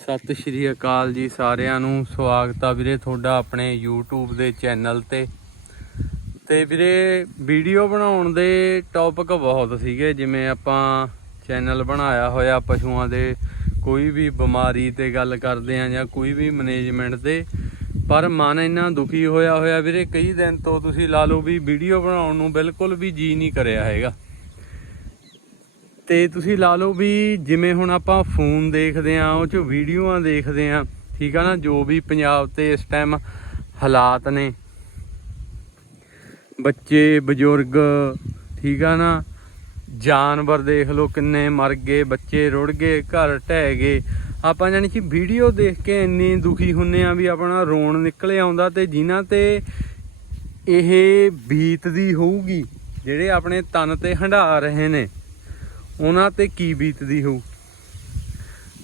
ਸਤਿ ਸ਼੍ਰੀ ਅਕਾਲ ਜੀ ਸਾਰਿਆਂ ਨੂੰ। ਸਵਾਗਤ ਆ ਵੀਰੇ ਤੁਹਾਡਾ ਆਪਣੇ YouTube ਦੇ ਚੈਨਲ ਤੇ। ਤੇ ਵੀਰੇ, ਵੀਡੀਓ ਬਣਾਉਣ ਦੇ ਟੌਪਿਕ ਬਹੁਤ ਸੀਗੇ। ਜਿਵੇਂ ਆਪਾਂ ਚੈਨਲ ਬਣਾਇਆ ਹੋਇਆ ਪਸ਼ੂਆਂ ਦੇ, ਕੋਈ ਵੀ ਬਿਮਾਰੀ ਤੇ ਗੱਲ ਕਰਦੇ ਆ ਜਾਂ ਕੋਈ ਵੀ ਮੈਨੇਜਮੈਂਟ ਦੇ। ਪਰ ਮਨ ਇੰਨਾ ਦੁਖੀ ਹੋਇਆ ਹੋਇਆ ਵੀਰੇ, ਕਈ ਦਿਨ ਤੋਂ ਤੁਸੀਂ ਲਾ ਲਓ ਵੀ ਵੀਡੀਓ ਬਣਾਉਣ ਨੂੰ ਬਿਲਕੁਲ ਵੀ ਜੀ ਨਹੀਂ ਕਰਿਆ ਹੈਗਾ। ਤੇ ਤੁਸੀਂ ਲਾ ਲਓ ਵੀ ਜਿਵੇਂ ਹੁਣ ਆਪਾਂ ਫੋਨ ਦੇਖਦੇ ਆ, ਉਹ ਚ ਵੀਡੀਓਆਂ ਦੇਖਦੇ ਆ, ਠੀਕ ਆ ਨਾ, ਜੋ ਵੀ ਪੰਜਾਬ ਤੇ ਇਸ ਟਾਈਮ ਹਾਲਾਤ ਨੇ। ਬੱਚੇ, ਬਜ਼ੁਰਗ, ਠੀਕ ਆ ਨਾ, ਜਾਨਵਰ ਦੇਖ ਲਓ ਕਿੰਨੇ ਮਰ ਗਏ, ਬੱਚੇ ਰੁੜ ਗਏ, ਘਰ ਢਹਿ ਗਏ। ਆਪਾਂ ਜਾਨੀ ਕਿ ਵੀਡੀਓ ਦੇਖ ਕੇ ਇੰਨੇ ਦੁਖੀ ਹੁੰਨੇ ਆ ਵੀ ਆਪਣਾ ਰੋਣ ਨਿਕਲੇ ਆਉਂਦਾ ਤੇ ਜਿਨ੍ਹਾਂ ਤੇ ਇਹ ਬੀਤਦੀ ਹੋਊਗੀ, ਜਿਹੜੇ ਆਪਣੇ ਤਨ ਤੇ ਹੰਢਾ ਰਹੇ ਨੇ। ਉਹਨਾਂ ਤੇ ਕੀ ਬੀਤਦੀ ਹੋਊ?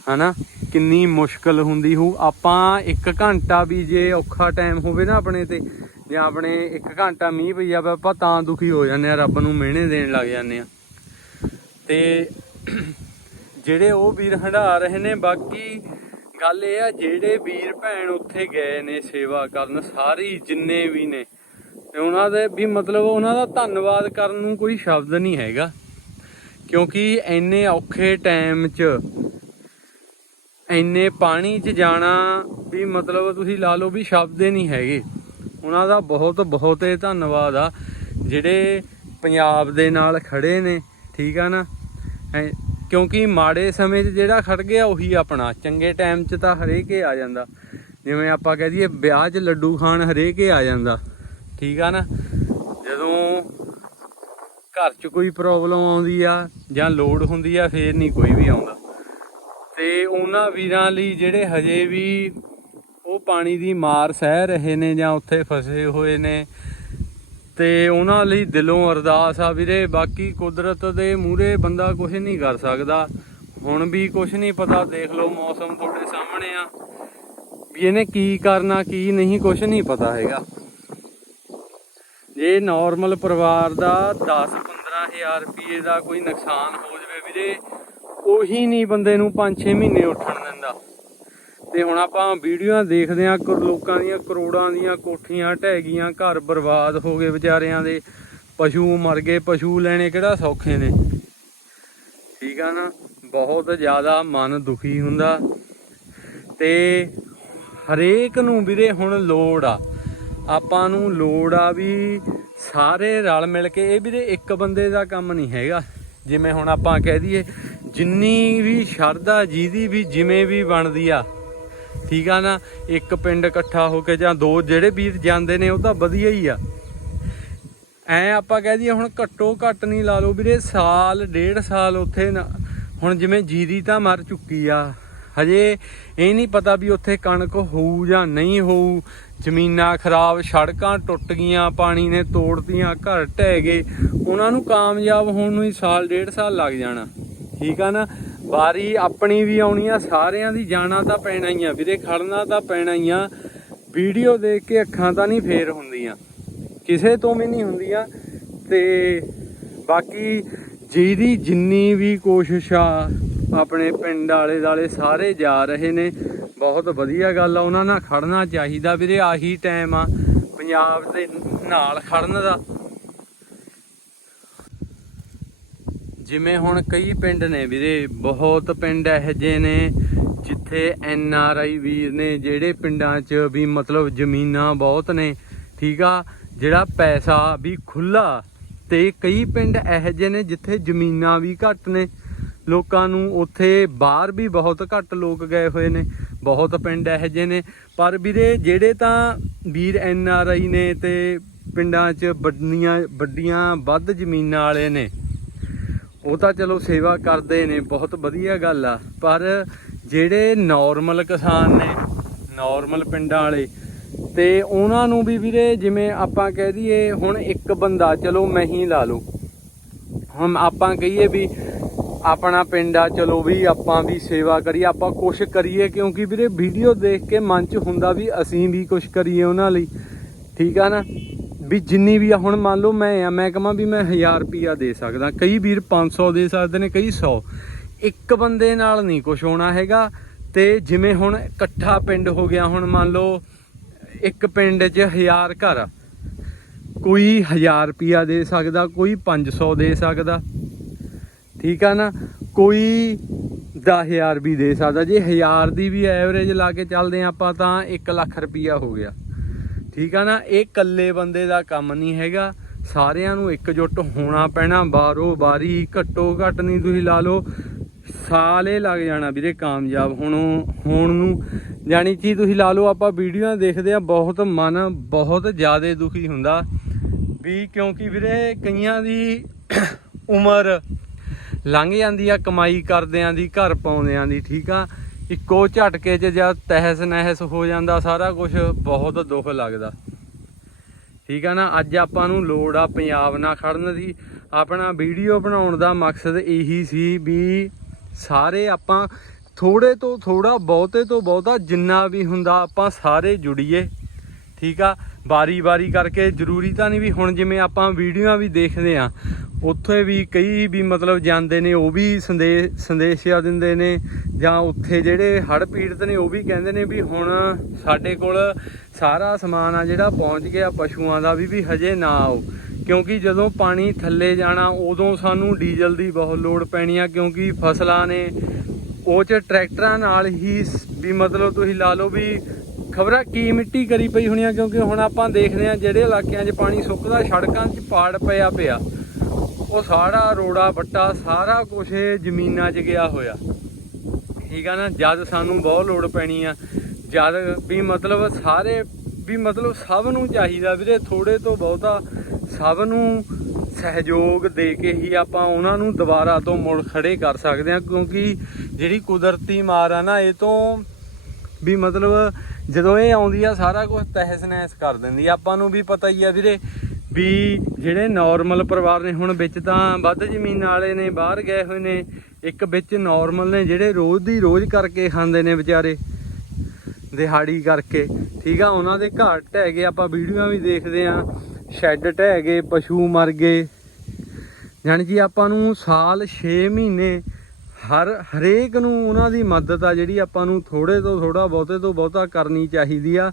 ਹਨਾ? ਕਿੰਨੀ ਮੁਸ਼ਕਲ ਹੁੰਦੀ ਹੋਊ। ਆਪਾਂ 1 ਘੰਟਾ ਵੀ ਜੇ ਔਖਾ ਟਾਈਮ ਹੋਵੇ ਨਾ ਆਪਣੇ ਤੇ, ਜਾਂ ਆਪਣੇ 1 ਘੰਟਾ ਮੀਂਹ ਪਈ ਜਾਵੇ, ਆਪਾਂ ਤਾਂ ਦੁਖੀ ਹੋ ਜਾਂਦੇ ਆ ਰੱਬ ਨੂੰ ਮਿਹਣੇ ਦੇਣ ਲੱਗ ਜਾਂਦੇ ਆ ਤੇ ਜਿਹੜੇ ਉਹ ਵੀਰ ਹੰਢਾ ਰਹੇ ਨੇ, ਬਾਕੀ ਗੱਲ ਇਹ ਆ, ਜਿਹੜੇ ਵੀਰ ਭੈਣ ਉੱਥੇ ਗਏ ਨੇ ਸੇਵਾ ਕਰਨ, ਸਾਰੀ ਜਿੰਨੇ ਵੀ ਨੇ, ਤੇ ਉਹਨਾਂ ਦੇ ਵੀ ਮਤਲਬ ਉਹਨਾਂ ਦਾ ਧੰਨਵਾਦ ਕਰਨ ਨੂੰ ਕੋਈ ਸ਼ਬਦ ਨਹੀਂ ਹੈਗਾ। ਕਿਉਂਕਿ ਇੰਨੇ ਔਖੇ ਟਾਈਮ 'ਚ, ਇੰਨੇ ਪਾਣੀ 'ਚ ਜਾਣਾ ਵੀ ਮਤਲਬ ਤੁਸੀਂ ਲਾ ਲਓ ਵੀ ਸ਼ਬਦ ਹੀ ਨਹੀਂ ਹੈਗੇ। ਉਹਨਾਂ ਦਾ ਬਹੁਤ ਬਹੁਤ ਧੰਨਵਾਦ ਆ, ਜਿਹੜੇ ਪੰਜਾਬ ਦੇ ਨਾਲ ਖੜੇ ਨੇ, ਠੀਕ ਆ ਨਾ? ਐ- ਕਿਉਂਕਿ ਮਾੜੇ ਸਮੇਂ 'ਚ ਜਿਹੜਾ ਖੜ ਗਿਆ ਉਹੀ ਆਪਣਾ, ਚੰਗੇ ਟਾਈਮ 'ਚ ਤਾਂ ਹਰੇਕ ਹੀ ਆ ਜਾਂਦਾ। ਜਿਵੇਂ ਆਪਾਂ ਕਹਿ ਦਈਏ, ਵਿਆਹ 'ਚ ਲੱਡੂ ਖਾਣ ਹਰੇਕ ਹੀ ਆ ਜਾਂਦਾ, ਠੀਕ ਆ ਨਾ? ਜਦੋਂ ਘਰ 'ਚ ਕੋਈ ਪ੍ਰੋਬਲਮ ਆਉਂਦੀ ਆ ਜਾਂ ਲੋੜ ਹੁੰਦੀ ਆ, ਫੇਰ ਨਹੀਂ ਕੋਈ ਵੀ ਆਉਂਦਾ। ਤੇ ਉਹਨਾਂ ਵੀਰਾਂ ਲਈ ਜਿਹੜੇ ਹਜੇ ਵੀ ਉਹ ਪਾਣੀ ਦੀ ਮਾਰ ਸਹਿ ਰਹੇ ਨੇ ਜਾਂ ਉੱਥੇ ਫਸੇ ਹੋਏ ਨੇ, ਤੇ ਉਹਨਾਂ ਲਈ ਦਿਲੋਂ ਅਰਦਾਸ ਆ ਵੀਰੇ, ਬਾਕੀ ਕੁਦਰਤ ਦੇ ਮੂਹਰੇ ਬੰਦਾ ਕੁਝ ਨਹੀਂ ਕਰ ਸਕਦਾ। ਹੁਣ ਵੀ ਕੁਝ ਨਹੀਂ ਪਤਾ, ਦੇਖ ਲਓ ਮੌਸਮ ਤੁਹਾਡੇ ਸਾਹਮਣੇ ਆ। ਵੀ ਇਹਨੇ ਕੀ ਕਰਨਾ, ਕੀ ਨਹੀਂ ਕੁਝ ਨਹੀਂ ਪਤਾ ਹੈਗਾ। ਜੇ ਨਾਰਮਲ ਪਰਿਵਾਰ ਦਾ 10-15000 ਰੁਪਏ ਦਾ ਕੋਈ ਨੁਕਸਾਨ ਹੋ ਜਾਵੇ ਵੀਰੇ, ਉਹੀ ਨਹੀਂ ਬੰਦੇ ਨੂੰ 5-6 ਮਹੀਨੇ ਉੱਠਣ ਦਿੰਦਾ। ਤੇ ਹੁਣ ਆਪਾਂ ਵੀਡੀਓਆਂ ਦੇਖਦੇ ਆਂ ਲੋਕਾਂ ਦੀਆਂ ਕਰੋੜਾਂ ਦੀਆਂ ਕੋਠੀਆਂ ਢਹਿ ਗਈਆਂ, ਘਰ ਬਰਬਾਦ ਹੋ ਗਏ ਵਿਚਾਰਿਆਂ ਦੇ। ਪਸ਼ੂ ਮਰ ਗਏ, ਪਸ਼ੂ ਲੈਣੇ ਕਿਹੜਾ ਸੌਖੇ ਨੇ। ਠੀਕ ਆ ਨਾ? ਬਹੁਤ ਜ਼ਿਆਦਾ ਮਨ ਦੁਖੀ ਹੁੰਦਾ। ਤੇ ਹਰੇਕ ਨੂੰ ਵੀਰੇ ਹੁਣ ਲੋੜ ਆ। ਆਪਾਂ ਨੂੰ ਲੋੜ ਆ ਵੀ ਸਾਰੇ ਰਲ ਮਿਲ ਕੇ, ਇਹ ਵੀਰੇ ਇੱਕ ਬੰਦੇ ਦਾ ਕੰਮ ਨਹੀਂ ਹੈਗਾ। ਜਿਵੇਂ ਹੁਣ ਆਪਾਂ ਕਹਿ ਦਈਏ, ਜਿੰਨੀ ਵੀ ਸ਼ਰਧਾ ਜਿਹਦੀ ਵੀ ਜਿਵੇਂ ਵੀ ਬਣਦੀ ਆ, ਠੀਕ ਆ ਨਾ, ਇੱਕ ਪਿੰਡ ਇਕੱਠਾ ਹੋ ਕੇ ਜਾਂ ਦੋ ਜਿਹੜੇ ਵੀਰ ਜਾਂਦੇ ਨੇ, ਉਹ ਤਾਂ ਵਧੀਆ ਹੀ ਆ। ਐ ਆਪਾਂ ਕਹਿ ਦਈਏ, ਹੁਣ ਘੱਟੋ ਘੱਟ ਨਹੀਂ ਲਾ ਲਓ ਵੀਰੇ, ਸਾਲ, ਡੇਢ ਸਾਲ ਉੱਥੇ ਨਾ- ਹੁਣ ਜਿਵੇਂ ਜੀਰੀ ਤਾਂ ਮਰ ਚੁੱਕੀ ਆ। ਹਜੇ ਇਹ ਨਹੀਂ ਪਤਾ ਵੀ ਉੱਥੇ ਕਣਕ ਹੋਊ ਜਾਂ ਨਹੀਂ ਹੋਊ। ਜ਼ਮੀਨਾਂ ਖਰਾਬ, ਸੜਕਾਂ ਟੁੱਟ ਗਈਆਂ, ਪਾਣੀ ਨੇ ਤੋੜਤੀਆਂ, ਘਰ ਢਹਿ ਗਏ। ਉਹਨਾਂ ਨੂੰ ਕਾਮਯਾਬ ਹੋਣ ਨੂੰ ਹੀ ਸਾਲ, ਡੇਢ ਸਾਲ ਲੱਗ ਜਾਣਾ। ਠੀਕ ਆ ਨਾ? ਵਾਰੀ ਆਪਣੀ ਵੀ ਆਉਣੀ ਆ, ਸਾਰਿਆਂ ਦੀ ਜਾਣਾ ਤਾਂ ਪੈਣਾ ਹੀ ਆ। ਵੀਰੇ, ਖੜਨਾ ਤਾਂ ਪੈਣਾ ਹੀ ਆ। ਵੀਡੀਓ ਦੇਖ ਕੇ ਅੱਖਾਂ ਤਾਂ ਨਹੀਂ ਫੇਰ ਹੁੰਦੀਆਂ। ਕਿਸੇ ਤੋਂ ਵੀ ਨਹੀਂ ਹੁੰਦੀਆਂ। ਤੇ ਬਾਕੀ ਜਿਹਦੀ ਜਿੰਨੀ ਵੀ ਕੋਸ਼ਿਸ਼ ਆ ਆਪਣੇ ਪਿੰਡ ਆਲੇ ਦਾਲੇ ਸਾਰੇ ਜਾ ਰਹੇ ਨੇ। ਬਹੁਤ ਵਧੀਆ ਗੱਲ ਆ, ਉਹਨਾਂ ਨਾਲ ਖੜਨਾ ਚਾਹੀਦਾ ਵੀਰੇ, ਆਹੀ ਟਾਈਮ ਆ, ਪੰਜਾਬ ਦੇ ਨਾਲ ਖੜਨ ਦਾ। ਜਿਵੇਂ ਹੁਣ ਕਈ ਪਿੰਡ ਨੇ ਵੀਰੇ, ਬਹੁਤ ਪਿੰਡ ਇਹੋ ਜਿਹੇ ਨੇ, ਜਿੱਥੇ ਐਨ ਆਰ ਆਈ ਵੀਰ ਨੇ ਜਿਹੜੇ ਪਿੰਡਾਂ 'ਚ ਵੀ ਮਤਲਬ ਜ਼ਮੀਨਾਂ ਬਹੁਤ ਨੇ, ਠੀਕ ਆ? ਜਿਹੜਾ ਪੈਸਾ ਵੀ ਖੁੱਲਾ ਤੇ ਕਈ ਪਿੰਡ ਇਹੋ ਜਿਹੇ ਨੇ ਜਿੱਥੇ ਜ਼ਮੀਨਾਂ ਵੀ ਘੱਟ ਨੇ। ਲੋਕਾਂ ਨੂੰ ਉੱਥੇ ਬਾਹਰ ਵੀ ਬਹੁਤ ਘੱਟ ਲੋਕ ਗਏ ਹੋਏ ਨੇ, ਬਹੁਤ ਪਿੰਡ ਇਹੋ ਜਿਹੇ ਨੇ। ਪਰ ਵੀਰੇ, ਜਿਹੜੇ ਤਾਂ ਵੀਰ ਐਨ ਆਰ ਆਈ ਨੇ ਤੇ ਪਿੰਡਾਂ 'ਚ ਵੱਡੀਆਂ ਵੱਡੀਆਂ ਵੱਧ ਜ਼ਮੀਨਾਂ ਵਾਲੇ ਨੇ, ਉਹ ਤਾਂ ਚਲੋ ਸੇਵਾ ਕਰਦੇ ਨੇ, ਬਹੁਤ ਵਧੀਆ ਗੱਲ ਆ। ਪਰ ਜਿਹੜੇ ਨਾਰਮਲ ਕਿਸਾਨ ਨੇ ਨਾਰਮਲ ਪਿੰਡਾਂ ਵਾਲੇ, ਤੇ ਉਹਨਾਂ ਨੂੰ ਵੀ ਵੀਰੇ ਜਿਵੇਂ ਆਪਾਂ ਕਹਿ ਦਈਏ, ਹੁਣ ਇੱਕ ਬੰਦਾ, ਚਲੋ ਮੈਂ ਹੀ ਲਾ ਲਓ ਹੁਣ ਆਪਾਂ ਕਹੀਏ ਵੀ ਆਪਣਾ ਪਿੰਡ ਆ, ਚਲੋ ਵੀ ਆਪਾਂ ਵੀ ਸੇਵਾ ਕਰੀਏ, ਆਪਾਂ ਕੁਛ ਕਰੀਏ, ਕਿਉਂਕਿ ਵੀਰੇ ਵੀਡੀਓ ਦੇਖ ਕੇ ਮਨ 'ਚ ਹੁੰਦਾ ਵੀ ਅਸੀਂ ਵੀ ਕੁਛ ਕਰੀਏ ਉਹਨਾਂ ਲਈ, ਠੀਕ ਆ ਨਾ? ਵੀ ਜਿੰਨੀ ਵੀ ਆ, ਹੁਣ ਮੰਨ ਲਓ ਮੈਂ ਆ, ਮੈਂ ਕਹਾਂ ਵੀ ਮੈਂ 1000 ਰੁਪਿਆ ਦੇ ਸਕਦਾ, ਕਈ ਵੀਰ 500 ਦੇ ਸਕਦੇ ਨੇ, ਕਈ 100 ਇੱਕ ਬੰਦੇ ਨਾਲ ਨਹੀਂ ਕੁਝ ਹੋਣਾ ਹੈਗਾ, ਤੇ ਜਿਵੇਂ ਹੁਣ ਇਕੱਠਾ ਪਿੰਡ ਹੋ ਗਿਆ, ਹੁਣ ਮੰਨ ਲਓ ਇੱਕ ਪਿੰਡ 'ਚ ਹਜ਼ਾਰ ਘਰ ਕੋਈ 1000 ਰੁਪਿਆ ਦੇ ਸਕਦਾ, ਕੋਈ 500 ਦੇ ਸਕਦਾ ਠੀਕ ਆ ਨਾ, ਕੋਈ 10000 ਵੀ ਦੇ ਸਕਦਾ। ਜੇ 1000 ਦੀ ਵੀ ਐਵਰੇਜ ਲਾ ਕੇ ਚੱਲਦੇ ਆ ਆਪਾਂ ਤਾਂ 1 ਲੱਖ ਰੁਪਈਆ ਹੋ ਗਿਆ। ਠੀਕ ਆ ਨਾ, ਇਹ ਇਕੱਲੇ ਬੰਦੇ ਦਾ ਕੰਮ ਨਹੀਂ ਹੈਗਾ। ਸਾਰਿਆਂ ਨੂੰ ਇਕਜੁੱਟ ਹੋਣਾ ਪੈਣਾ ਬਾਰੋ ਬਾਰੀ ਘੱਟੋ ਘੱਟ ਨਹੀਂ ਤੁਸੀਂ ਲਾ ਲਓ ਇਹ ਲੱਗ ਜਾਣਾ ਵੀਰੇ ਕਾਮਯਾਬ। ਹੁਣ ਹੋਣ ਨੂੰ ਜਾਣੀ ਕਿ ਤੁਸੀਂ ਲਾ ਲਓ, ਆਪਾਂ ਵੀਡੀਓਆਂ ਦੇਖਦੇ ਆ, ਬਹੁਤ ਮਨ ਬਹੁਤ ਜ਼ਿਆਦਾ ਦੁਖੀ ਹੁੰਦਾ। ਵੀ ਕਿਉਂਕਿ ਵੀਰੇ ਕਈਆਂ ਦੀ ਉਮਰ ਲੰਘ ਜਾਂਦੀ ਆ, ਕਮਾਈ ਕਰਦਿਆਂ ਦੀ, ਘਰ ਪਾਉਂਦਿਆਂ ਦੀ, ਠੀਕ ਆ? ਇੱਕੋ ਝਟਕੇ 'ਚ ਜਦ ਤਹਿਸ ਨਹਿਸ ਹੋ ਜਾਂਦਾ, ਸਾਰਾ ਕੁਝ ਬਹੁਤ ਦੁੱਖ ਲੱਗਦਾ। ਠੀਕ ਆ ਨਾ? ਅੱਜ ਆਪਾਂ ਨੂੰ ਲੋੜ ਆ ਪੰਜਾਬ ਨਾਲ ਖੜਨ ਦੀ। ਆਪਣਾ ਵੀਡੀਓ ਬਣਾਉਣ ਦਾ ਮਕਸਦ ਇਹੀ ਸੀ ਵੀ ਸਾਰੇ ਆਪਾਂ ਥੋੜੇ ਤੋਂ ਥੋੜਾ ਬਹੁਤੇ ਤੋਂ ਬਹੁਤਾ ਜਿੰਨਾ ਵੀ ਹੁੰਦਾ ਆਪਾਂ ਸਾਰੇ ਜੁੜੀਏ। ਠੀਕ ਆ? ਵਾਰੀ ਵਾਰੀ ਕਰਕੇ ਜ਼ਰੂਰੀ ਤਾਂ ਨਹੀਂ ਵੀ ਹੁਣ ਜਿਵੇਂ ਆਪਾਂ ਵੀਡੀਓਆਂ ਵੀ ਦੇਖਦੇ ਆ ਉੱਥੇ ਵੀ ਕਈ ਵੀ ਮਤਲਬ ਜਾਂਦੇ ਨੇ, ਉਹ ਵੀ ਸੰਦੇਸ਼ ਸੰਦੇਸ਼ਿਆ ਦਿੰਦੇ ਨੇ ਜਾਂ ਉੱਥੇ ਜਿਹੜੇ ਹੜ੍ਹ ਪੀੜਤ ਨੇ, ਉਹ ਵੀ ਕਹਿੰਦੇ ਨੇ ਵੀ ਹੁਣ ਸਾਡੇ ਕੋਲ ਸਾਰਾ ਸਮਾਨ ਆ ਜਿਹੜਾ ਪਹੁੰਚ ਗਿਆ ਪਸ਼ੂਆਂ ਦਾ ਵੀ ਵੀ ਹਜੇ ਨਾ ਆਓ। ਕਿਉਂਕਿ ਜਦੋਂ ਪਾਣੀ ਥੱਲੇ ਜਾਣਾ, ਉਦੋਂ ਸਾਨੂੰ ਡੀਜ਼ਲ ਦੀ ਬਹੁਤ ਲੋੜ ਪੈਣੀ ਆ, ਕਿਉਂਕਿ ਫਸਲਾਂ ਨੇ, ਉਹ ਚ ਟਰੈਕਟਰਾਂ ਨਾਲ ਹੀ ਵੀ ਮਤਲਬ ਤੁਸੀਂ ਲਾ ਲਓ ਵੀ ਖਬਰਾਂ ਕੀ ਮਿੱਟੀ ਕਰੀ ਪਈ ਹੋਣੀ ਆ ਕਿਉਂਕਿ ਹੁਣ ਆਪਾਂ ਦੇਖਦੇ ਆ ਜਿਹੜੇ ਇਲਾਕਿਆਂ 'ਚ ਪਾਣੀ ਸੁੱਕਦਾ, ਸੜਕਾਂ 'ਚ ਪਾੜ ਪਿਆ ਪਿਆ। ਉਹ ਸਾਰਾ ਰੋੜਾ ਵੱਟਾ ਸਾਰਾ ਕੁਝ ਜ਼ਮੀਨਾਂ 'ਚ ਗਿਆ ਹੋਇਆ। ਠੀਕ ਆ ਨਾ? ਜਦ ਸਾਨੂੰ ਬਹੁਤ ਲੋੜ ਪੈਣੀ ਆ। ਜਦ ਵੀ ਮਤਲਬ ਸਾਰੇ, ਵੀ ਮਤਲਬ ਸਭ ਨੂੰ ਚਾਹੀਦਾ ਵੀਰੇ ਥੋੜੇ ਤੋਂ ਬਹੁਤਾ ਸਭ ਨੂੰ ਸਹਿਯੋਗ ਦੇ ਕੇ ਹੀ ਆਪਾਂ ਉਹਨਾਂ ਨੂੰ ਦੁਬਾਰਾ ਤੋਂ ਮੁੜ ਖੜੇ ਕਰ ਸਕਦੇ ਹਾਂ। ਕਿਉਂਕਿ ਜਿਹੜੀ ਕੁਦਰਤੀ ਮਾਰ ਆ ਨਾ, ਇਹ ਤੋਂ ਵੀ ਮਤਲਬ ਜਦੋਂ ਇਹ ਆਉਂਦੀ ਆ, ਸਾਰਾ ਕੁਝ ਤਹਿਸ ਨਹਿਸ ਕਰ ਦਿੰਦੀ ਆਪਾਂ ਨੂੰ ਵੀ ਪਤਾ ਹੀ ਆ ਵੀਰੇ ਵੀ ਜਿਹੜੇ ਨਾਰਮਲ ਪਰਿਵਾਰ ਨੇ, ਹੁਣ ਵਿੱਚ ਤਾਂ ਵੱਧ ਜ਼ਮੀਨ ਵਾਲੇ ਨੇ, ਬਾਹਰ ਗਏ ਹੋਏ ਨੇ, ਇੱਕ ਵਿੱਚ ਨਾਰਮਲ ਨੇ, ਜਿਹੜੇ ਰੋਜ਼ ਦੀ ਰੋਜ਼ ਕਰਕੇ ਖਾਂਦੇ ਨੇ ਵਿਚਾਰੇ, ਦਿਹਾੜੀ ਕਰਕੇ। ਠੀਕ ਆ, ਉਹਨਾਂ ਦੇ ਘਰ ਢਹਿ ਗਏ, ਆਪਾਂ ਵੀਡੀਓਆਂ ਵੀ ਦੇਖਦੇ ਆ। ਸ਼ੈੱਡ ਢਹਿ ਗਏ, ਪਸ਼ੂ ਮਰ ਗਏ। ਜਾਣੀ ਕਿ ਆਪਾਂ ਨੂੰ ਸਾਲ 6 ਮਹੀਨੇ ਹਰ, ਹਰੇਕ ਨੂੰ ਉਹਨਾਂ ਦੀ ਮਦਦ ਆ ਜਿਹੜੀ ਆਪਾਂ ਨੂੰ ਥੋੜੇ ਤੋਂ ਥੋੜਾ ਬਹੁਤੇ ਤੋਂ ਬਹੁਤਾ ਕਰਨੀ ਚਾਹੀਦੀ ਆ।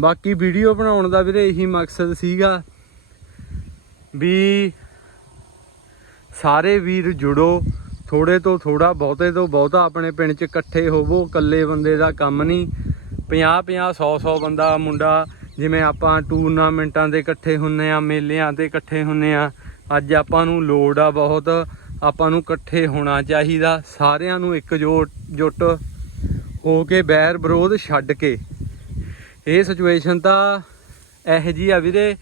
ਬਾਕੀ ਵੀਡੀਓ ਬਣਾਉਣ ਦਾ ਵੀਰੇ ਇਹੀ ਮਕਸਦ ਸੀਗਾ ਵੀ ਸਾਰੇ ਵੀਰ ਜੁੜੋ ਥੋੜੇ ਤੋਂ ਥੋੜਾ ਬਹੁਤੇ ਤੋਂ ਬਹੁਤਾ ਆਪਣੇ ਪਿੰਡ 'ਚ ਇਕੱਠੇ ਹੋਵੋ, ਇਕੱਲੇ ਬੰਦੇ ਦਾ ਕੰਮ ਨਹੀਂ। 50 50 100 100 ਬੰਦਾ ਮੁੰਡਾ, ਜਿਵੇਂ ਆਪਾਂ ਟੂਰਨਾਮੈਂਟਾਂ ਦੇ ਇਕੱਠੇ ਹੁੰਨੇ ਆ, ਮੇਲਿਆਂ ਤੇ ਇਕੱਠੇ ਹੁੰਨੇ ਆ। ਅੱਜ ਆਪਾਂ ਨੂੰ ਲੋੜ ਆ ਬਹੁਤ। ਆਪਾਂ ਨੂੰ ਇਕੱਠੇ ਹੋਣਾ ਚਾਹੀਦਾ, ਸਾਰਿਆਂ ਨੂੰ ਇਕਜੋਟ ਜੁੱਟ ਹੋ ਕੇ ਬੈਰ ਵਿਰੋਧ ਛੱਡ ਕੇ। ਇਹ ਸਿਚੁਏਸ਼ਨ ਤਾਂ ਇਹੋ ਜੀ ਆ ਵੀਰੇ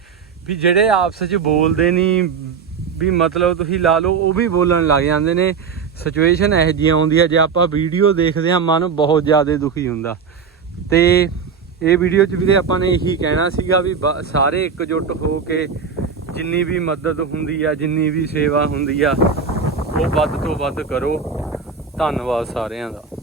ਵੀ ਜਿਹੜੇ ਆਪਸ ਵਿੱਚ ਬੋਲਦੇ ਨਹੀਂ ਵੀ ਮਤਲਬ ਤੁਸੀਂ ਲਾ ਲਓ, ਉਹ ਵੀ ਬੋਲਣ ਲੱਗ ਜਾਂਦੇ ਨੇ। ਸਿਚੁਏਸ਼ਨ ਇਹੋ ਜੀ ਆਉਂਦੀ ਆ, ਜੇ ਆਪਾਂ ਵੀਡੀਓ ਦੇਖਦੇ ਆ, ਮਨ ਬਹੁਤ ਜ਼ਿਆਦਾ ਦੁਖੀ ਹੁੰਦਾ। ਤੇ ਇਹ ਵੀਡੀਓ 'ਚ ਵੀਰੇ ਆਪਾਂ ਨੇ ਇਹੀ ਕਹਿਣਾ ਸੀਗਾ ਵੀ ਬ- ਸਾਰੇ ਇਕਜੁੱਟ ਹੋ ਕੇ ਜਿੰਨੀ ਵੀ ਮਦਦ ਹੁੰਦੀ ਆ, ਜਿੰਨੀ ਵੀ ਸੇਵਾ ਹੁੰਦੀ ਆ ਉਹ ਵੱਧ ਤੋਂ ਵੱਧ ਕਰੋ। ਧੰਨਵਾਦ ਸਾਰਿਆਂ ਦਾ।